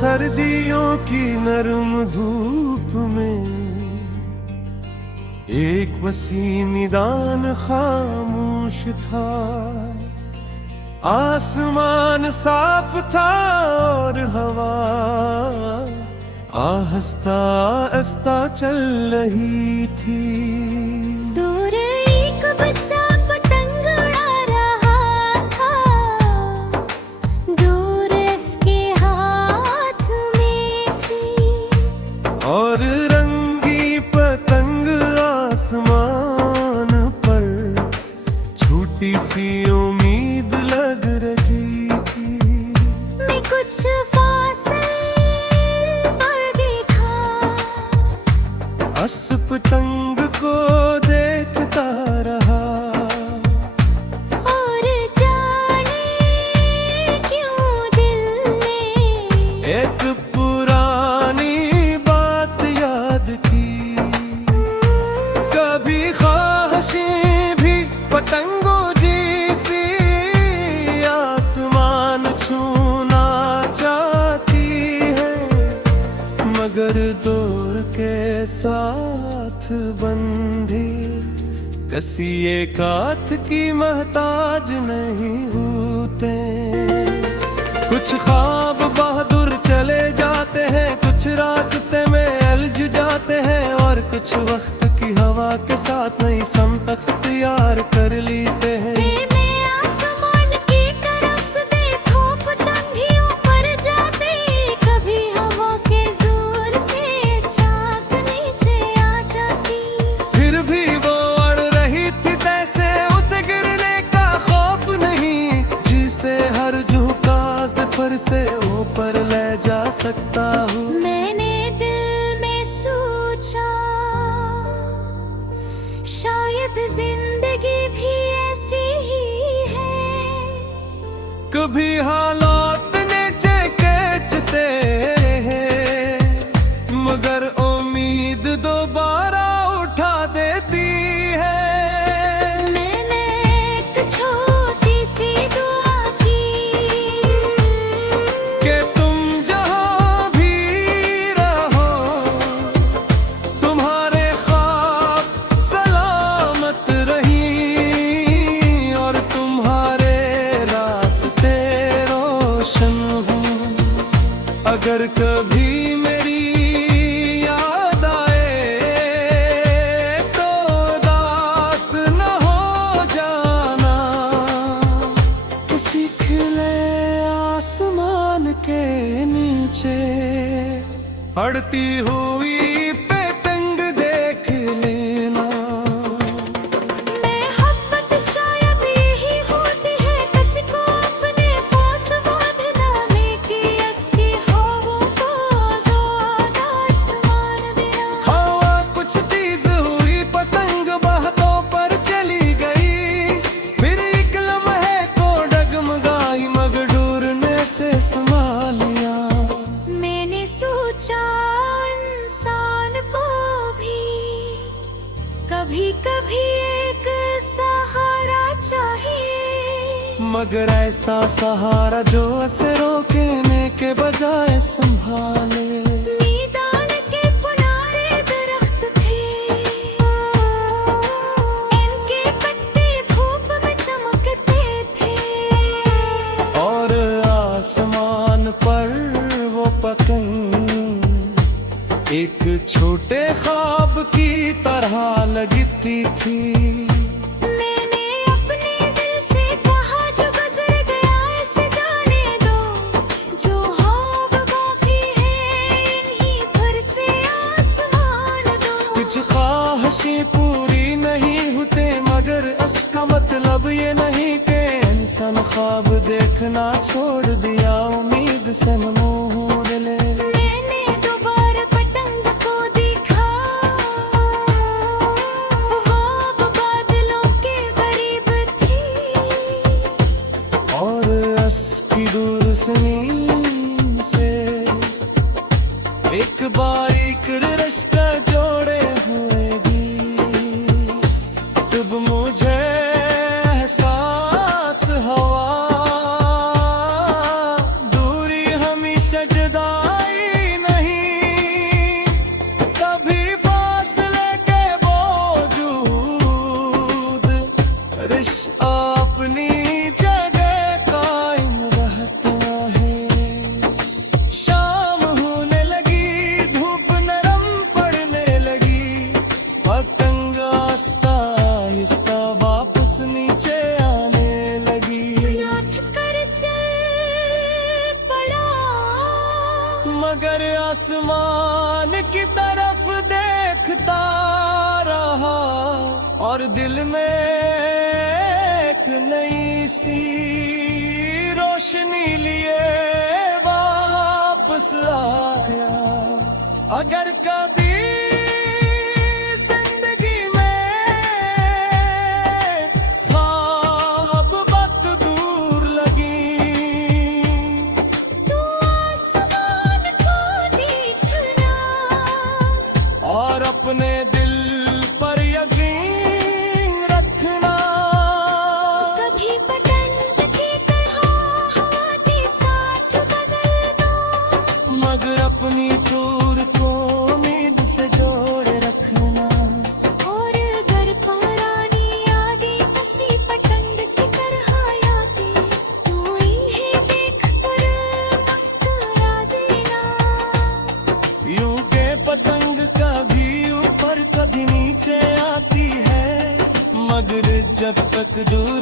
सर्दियों की नरम धूप में एक वसीम मैदान खामोश था। आसमान साफ था और हवा आहिस्ता आहिस्ता चल रही थी। दूर एक बच्चा पतंग उड़ा रहा था, दूर इसके हाथ में थी। और रंगी पतंग आसमान पर छोटी सी उम्मीद लग रही थी। मैं कुछ फासले पर देखा, अस पतंग को देखता रहा। और जाने क्यों दिल ने एक पुरानी बात याद की। कभी ख्वाहिशें भी पतंगों जैसी आसमान छूना चाहती है, मगर दौर के साथ बंधी कसी एक हाथ की मोहताज नहीं होते। कुछ ख्वाब बहादुर चले जाते हैं, कुछ रास्ते में उलझ जाते हैं, और कुछ वक्त की हवा के साथ नई समत अख्तियार कर लेते हैं। मैं आसमान की तरफ से देखो, पतंगियों पर जाते, कभी हवा के जोर से चाक नीचे आ जाती। फिर भी वो अड़ रही थी तैसे, उसे गिरने का खौफ नहीं, जिसे हर झुका सफर से ऊपर ले जा सकता हूँ। मैंने दिल में सोचा, शायद जिंदगी भी ऐसी ही है। कभी हालात नीचे खींचते हैं, मगर उम्मीद दोबारा उठा देती है। मैंने एक छोटी सी दुआ की कि तुम जहाँ भी रहो, तुम्हारे ख्वाब सलामत रही, और तुम्हारे रास्ते रोशन हों। अगर कभी मेरी याद आए तो उदास न हो जाना। उसी खिले आसमान के नीचे अड़ती हुई पतंग देख लेना। मोहब्बत शायद यही होती है, किसी को अपने पास बांधना, लेके इसकी हवाओं को आजाद आसमान देना। हवा कुछ तेज हुई, पतंग बाहों पर चली गई, फिर एक लम्हे को डगमगाई, मगर ढूंढने से संभालिया। मैंने सोचा, इंसान को भी कभी कभी एक सहारा चाहिए, मगर ऐसा सहारा जो उसे रोकने के बजाय संभाले। मैदान के पुराने दरख्त थे, इनके पत्ते धूप में चमकते थे। और आसमान पर वो पतंग एक छोटे ख्वाब की तरह लगती थी। मैंने अपने दिल से कहा, जो गुजर गया इसे जाने दो, जो ख्वाब बाकी है इन्हीं पर से आसमान दो। कुछ ख्वाहिशें पूरी नहीं होते, मगर उसका मतलब ये नहीं कि इंसान ख्वाब देखना छोड़ दिया, उम्मीद से मुंह मोड़ ले। मैंने दोबारा पतंग को देखा, वो अब बादलों के करीब थी। और उसकी दूर से एक बारीक रिश्ता जोड़े हुए भी, तब मुझे एहसास हुआ दूरी हमेशा जुदा और दिल में एक नई सी रोशनी लिए वापस आया। अगर कभी जिंदगी में ख्वाब वक्त दूर लगी, तू आसमान को देखना, और अपने दिल पर यकीन रखना। कभी पतंग की तरह हवा के साथ बदलना, मगर अपनी टूर को उम्मीद से जोड़े रखना। और घर पुरानी यादें हंसी पतंग की तरह यादें, तू इन्हें देख कर मुस्कुरा देना। यूं के पतंग कभी ऊपर कभी नीचे आती है, मगर जब तक दूर